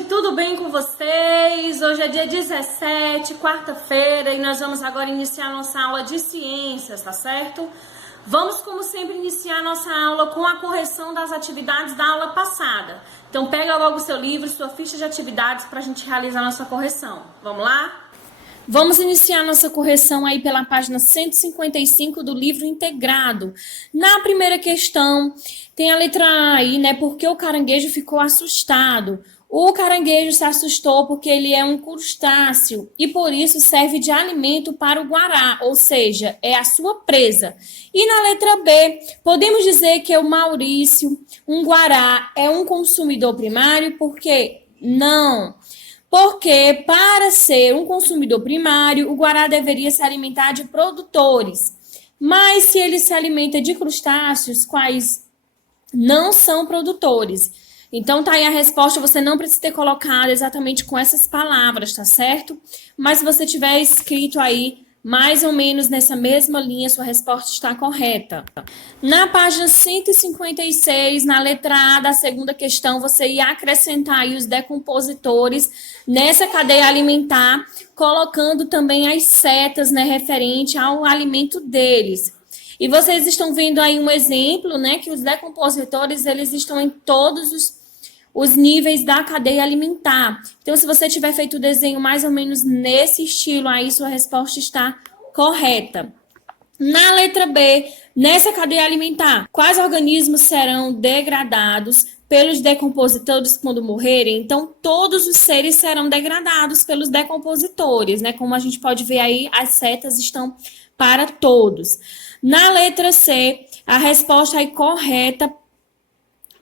gente, tudo bem com vocês? Hoje é dia 17, quarta-feira, e nós vamos agora iniciar nossa aula de ciências, tá certo? Vamos, como sempre, iniciar nossa aula com a correção das atividades da aula passada. Então, pega logo o seu livro, sua ficha de atividades para a gente realizar nossa correção. Vamos lá? Vamos iniciar nossa correção aí pela página 155 do livro integrado. Na primeira questão, tem a letra A aí, né? Porque o caranguejo ficou assustado. O caranguejo se assustou porque ele é um crustáceo e por isso serve de alimento para o guará, ou seja, é a sua presa. E na letra B, podemos dizer que o Maurício, um guará, é um consumidor primário, porque não. Porque para ser um consumidor primário, o guará deveria se alimentar de produtores. Mas se ele se alimenta de crustáceos, quais não são produtores. Então, tá aí a resposta, você não precisa ter colocado exatamente com essas palavras, tá certo? Mas se você tiver escrito aí, mais ou menos nessa mesma linha, sua resposta está correta. Na página 156, na letra A da segunda questão, você ia acrescentar aí os decompositores nessa cadeia alimentar, colocando também as setas, né, referente ao alimento deles. E vocês estão vendo aí um exemplo, né, que os decompositores, eles estão em todos os níveis da cadeia alimentar. Então, se você tiver feito o desenho mais ou menos nesse estilo, aí sua resposta está correta. Na letra B, nessa cadeia alimentar, quais organismos serão degradados pelos decompositores quando morrerem? Então, todos os seres serão degradados pelos decompositores, né? Como a gente pode ver aí, as setas estão para todos. Na letra C, a resposta aí correta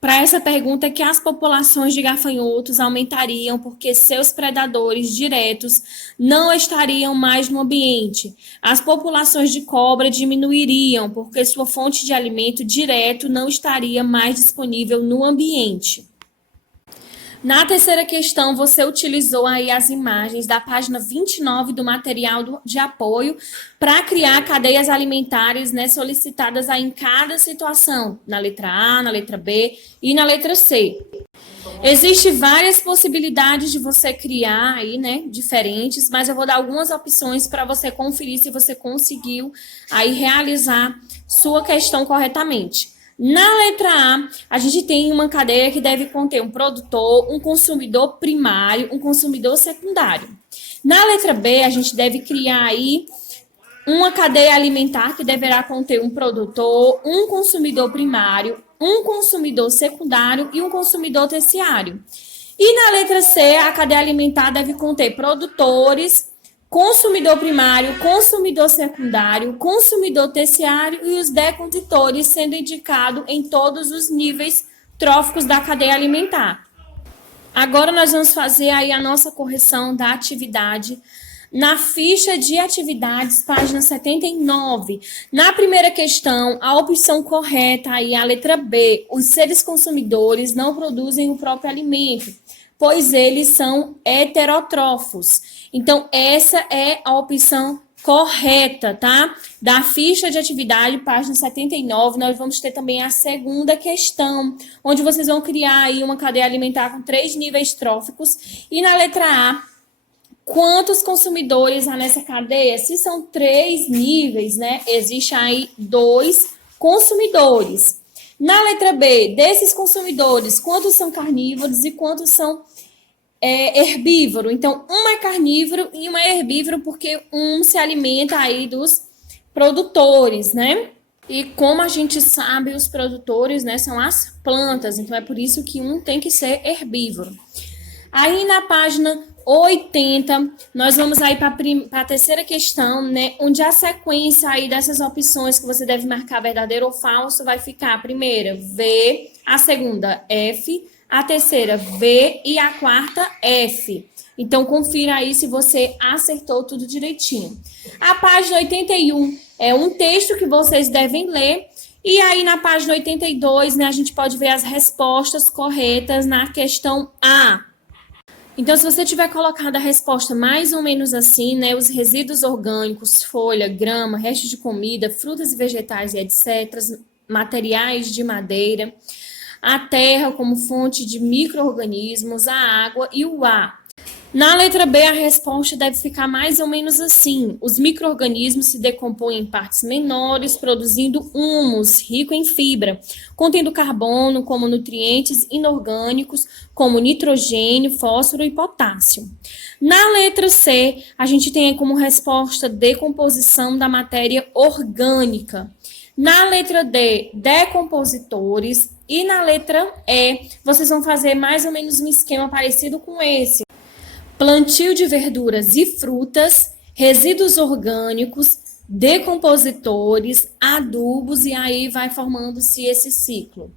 para essa pergunta é que as populações de gafanhotos aumentariam porque seus predadores diretos não estariam mais no ambiente. As populações de cobra diminuiriam porque sua fonte de alimento direto não estaria mais disponível no ambiente. Na terceira questão, você utilizou aí as imagens da página 29 do material de apoio para criar cadeias alimentares, né, solicitadas aí em cada situação, na letra A, na letra B e na letra C. Existem várias possibilidades de você criar aí, né, diferentes, mas eu vou dar algumas opções para você conferir se você conseguiu aí realizar sua questão corretamente. Na letra A gente tem uma cadeia que deve conter um produtor, um consumidor primário, um consumidor secundário. Na letra B, a gente deve criar aí uma cadeia alimentar que deverá conter um produtor, um consumidor primário, um consumidor secundário e um consumidor terciário. E na letra C, a cadeia alimentar deve conter produtores, consumidor primário, consumidor secundário, consumidor terciário e os decompositores sendo indicado em todos os níveis tróficos da cadeia alimentar. Agora nós vamos fazer aí a nossa correção da atividade na ficha de atividades, página 79. Na primeira questão, a opção correta aí é a letra B. Os seres consumidores não produzem o próprio alimento, pois eles são heterótrofos. Então, essa é a opção correta, tá? Da ficha de atividade, página 79, nós vamos ter também a segunda questão, onde vocês vão criar aí uma cadeia alimentar com 3 níveis tróficos. E na letra A, quantos consumidores há nessa cadeia? Se são 3 níveis, né? Existe aí 2 consumidores. Na letra B, desses consumidores, quantos são carnívoros e quantos são herbívoro? Então, um é carnívoro e um é herbívoro, porque um se alimenta aí dos produtores, né? E como a gente sabe, os produtores, né, são as plantas, então é por isso que um tem que ser herbívoro. Aí na página 80, nós vamos aí para a terceira questão, né, onde a sequência aí dessas opções que você deve marcar verdadeiro ou falso vai ficar a primeira V, a segunda F, a terceira V e a quarta F. Então, confira aí se você acertou tudo direitinho. A página 81 é um texto que vocês devem ler. E aí, na página 82, né, a gente pode ver as respostas corretas na questão A. Então, se você tiver colocado a resposta mais ou menos assim, né, os resíduos orgânicos, folha, grama, restos de comida, frutas e vegetais e etc., materiais de madeira, a terra como fonte de micro-organismos, a água e o ar. Na letra B, a resposta deve ficar mais ou menos assim. Os micro-organismos se decompõem em partes menores, produzindo humus, rico em fibra, contendo carbono como nutrientes inorgânicos, como nitrogênio, fósforo e potássio. Na letra C, a gente tem como resposta decomposição da matéria orgânica. Na letra D, decompositores. E na letra E, vocês vão fazer mais ou menos um esquema parecido com esse. Plantio de verduras e frutas, resíduos orgânicos, decompositores, adubos, e aí vai formando-se esse ciclo.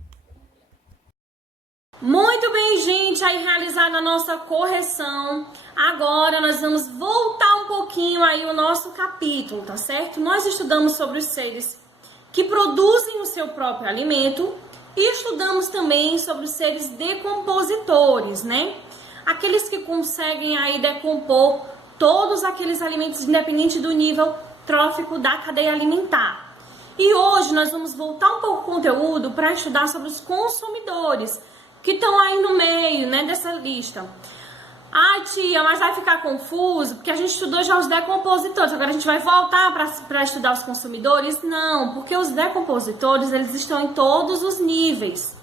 Muito bem, gente, aí realizada a nossa correção. Agora nós vamos voltar um pouquinho aí o nosso capítulo, tá certo? Nós estudamos sobre os seres que produzem o seu próprio alimento e estudamos também sobre os seres decompositores, né? Aqueles que conseguem aí decompor todos aqueles alimentos, independente do nível trófico da cadeia alimentar. E hoje nós vamos voltar um pouco o conteúdo para estudar sobre os consumidores, que estão aí no meio, né, dessa lista. Ai, tia, mas vai ficar confuso, porque a gente estudou já os decompositores, agora a gente vai voltar para estudar os consumidores? Não, porque os decompositores, eles estão em todos os níveis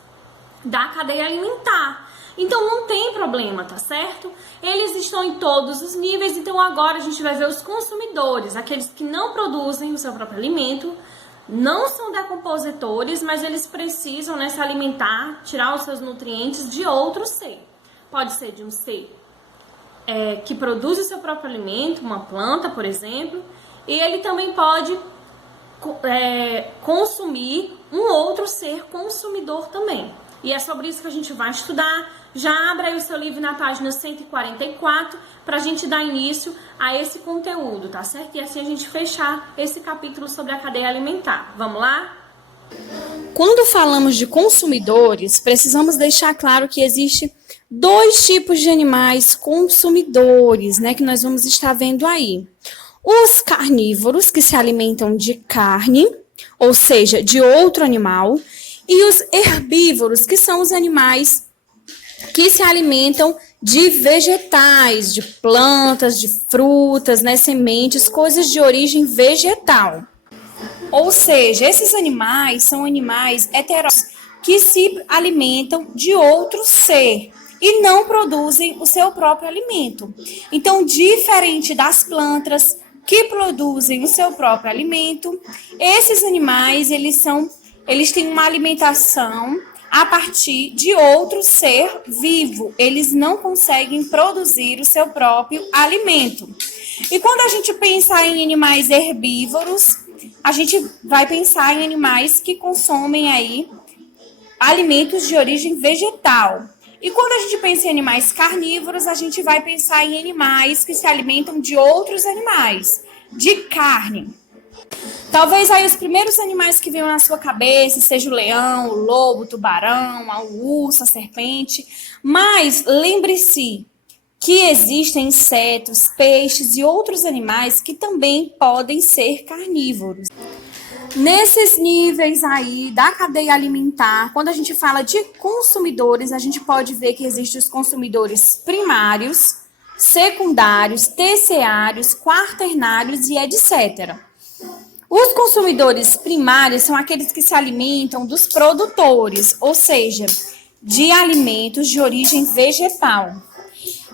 da cadeia alimentar. Então não tem problema, tá certo? Eles estão em todos os níveis, então agora a gente vai ver os consumidores, aqueles que não produzem o seu próprio alimento, não são decompositores, mas eles precisam, né, se alimentar, tirar os seus nutrientes de outro ser. Pode ser de um ser que produz o seu próprio alimento, uma planta, por exemplo, e ele também pode consumir um outro ser consumidor também. E é sobre isso que a gente vai estudar. Já abra aí o seu livro na página 144 para a gente dar início a esse conteúdo, tá certo? E assim a gente fechar esse capítulo sobre a cadeia alimentar. Vamos lá? Quando falamos de consumidores, precisamos deixar claro que existe dois tipos de animais consumidores, né, que nós vamos estar vendo aí. Os carnívoros, que se alimentam de carne, ou seja, de outro animal, e os herbívoros, que são os animais que se alimentam de vegetais, de plantas, de frutas, né, sementes, coisas de origem vegetal. Ou seja, esses animais são animais heterótrofos que se alimentam de outro ser e não produzem o seu próprio alimento. Então, diferente das plantas que produzem o seu próprio alimento, esses animais, eles têm uma alimentação a partir de outro ser vivo. Eles não conseguem produzir o seu próprio alimento. E quando a gente pensa em animais herbívoros, a gente vai pensar em animais que consomem aí alimentos de origem vegetal. E quando a gente pensa em animais carnívoros, a gente vai pensar em animais que se alimentam de outros animais, de carne. Talvez aí os primeiros animais que venham na sua cabeça seja o leão, o lobo, o tubarão, o urso, a serpente. Mas lembre-se que existem insetos, peixes e outros animais que também podem ser carnívoros. Nesses níveis aí da cadeia alimentar, quando a gente fala de consumidores, a gente pode ver que existem os consumidores primários, secundários, terciários, quaternários e etc. Os consumidores primários são aqueles que se alimentam dos produtores, ou seja, de alimentos de origem vegetal.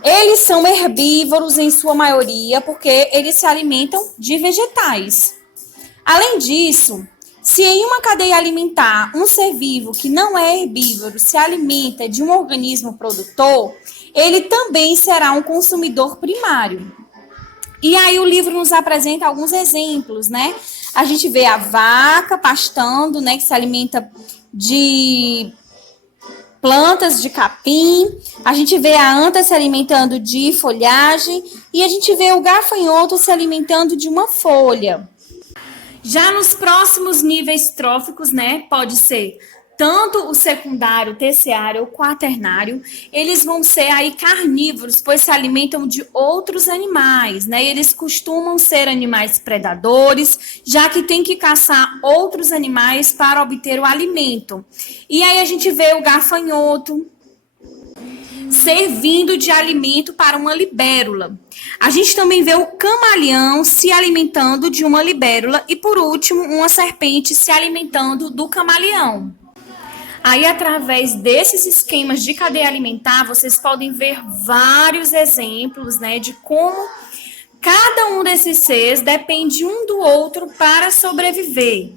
Eles são herbívoros em sua maioria, porque eles se alimentam de vegetais. Além disso, se em uma cadeia alimentar um ser vivo que não é herbívoro se alimenta de um organismo produtor, ele também será um consumidor primário. E aí o livro nos apresenta alguns exemplos, né? A gente vê a vaca pastando, né, que se alimenta de plantas de capim. A gente vê a anta se alimentando de folhagem e a gente vê o gafanhoto se alimentando de uma folha. Já nos próximos níveis tróficos, né, pode ser tanto o secundário, o terciário ou quaternário, eles vão ser aí carnívoros, pois se alimentam de outros animais, né? Eles costumam ser animais predadores, já que tem que caçar outros animais para obter o alimento. E aí a gente vê o gafanhoto servindo de alimento para uma libélula. A gente também vê o camaleão se alimentando de uma libélula e, por último, uma serpente se alimentando do camaleão. Aí, através desses esquemas de cadeia alimentar, vocês podem ver vários exemplos, né, de como cada um desses seres depende um do outro para sobreviver.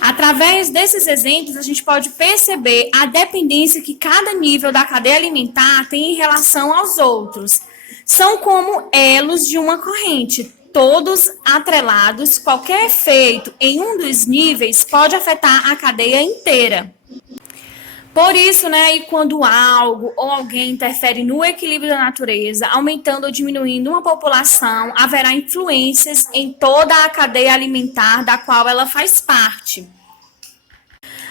Através desses exemplos, a gente pode perceber a dependência que cada nível da cadeia alimentar tem em relação aos outros. São como elos de uma corrente, todos atrelados. Qualquer efeito em um dos níveis pode afetar a cadeia inteira. Por isso, né, e quando algo ou alguém interfere no equilíbrio da natureza, aumentando ou diminuindo uma população, haverá influências em toda a cadeia alimentar da qual ela faz parte.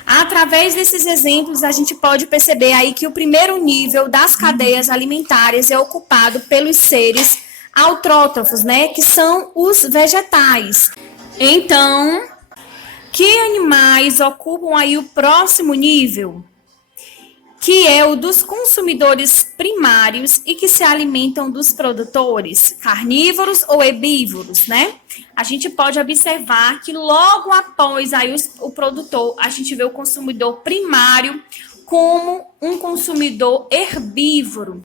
Através desses exemplos, a gente pode perceber aí que o primeiro nível das cadeias alimentares é ocupado pelos seres autrótrofos, né, que são os vegetais. Então, que animais ocupam aí o próximo nível? Que é o dos consumidores primários e que se alimentam dos produtores, carnívoros ou herbívoros, né? A gente pode observar que logo após aí o produtor, a gente vê o consumidor primário como um consumidor herbívoro.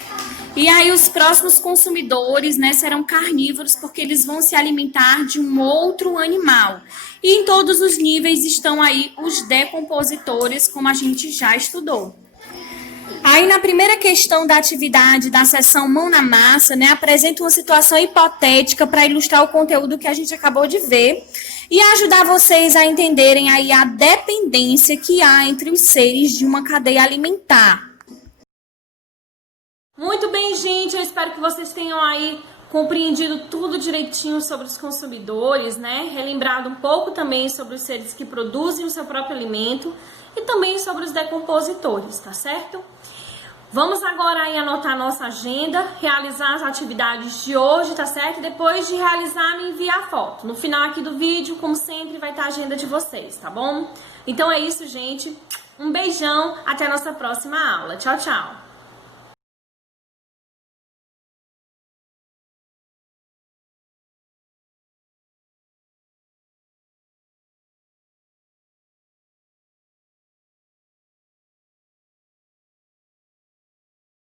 E aí os próximos consumidores, né, serão carnívoros, porque eles vão se alimentar de um outro animal. E em todos os níveis estão aí os decompositores, como a gente já estudou. Aí, na primeira questão da atividade da seção Mão na Massa, né, apresenta uma situação hipotética para ilustrar o conteúdo que a gente acabou de ver e ajudar vocês a entenderem aí a dependência que há entre os seres de uma cadeia alimentar. Muito bem, gente, eu espero que vocês tenham aí compreendido tudo direitinho sobre os consumidores, né? Relembrado um pouco também sobre os seres que produzem o seu próprio alimento e também sobre os decompositores, tá certo? Vamos agora aí anotar nossa agenda, realizar as atividades de hoje, tá certo? Depois de realizar, me enviar a foto. No final aqui do vídeo, como sempre, vai estar a agenda de vocês, tá bom? Então é isso, gente. Um beijão, até a nossa próxima aula. Tchau, tchau!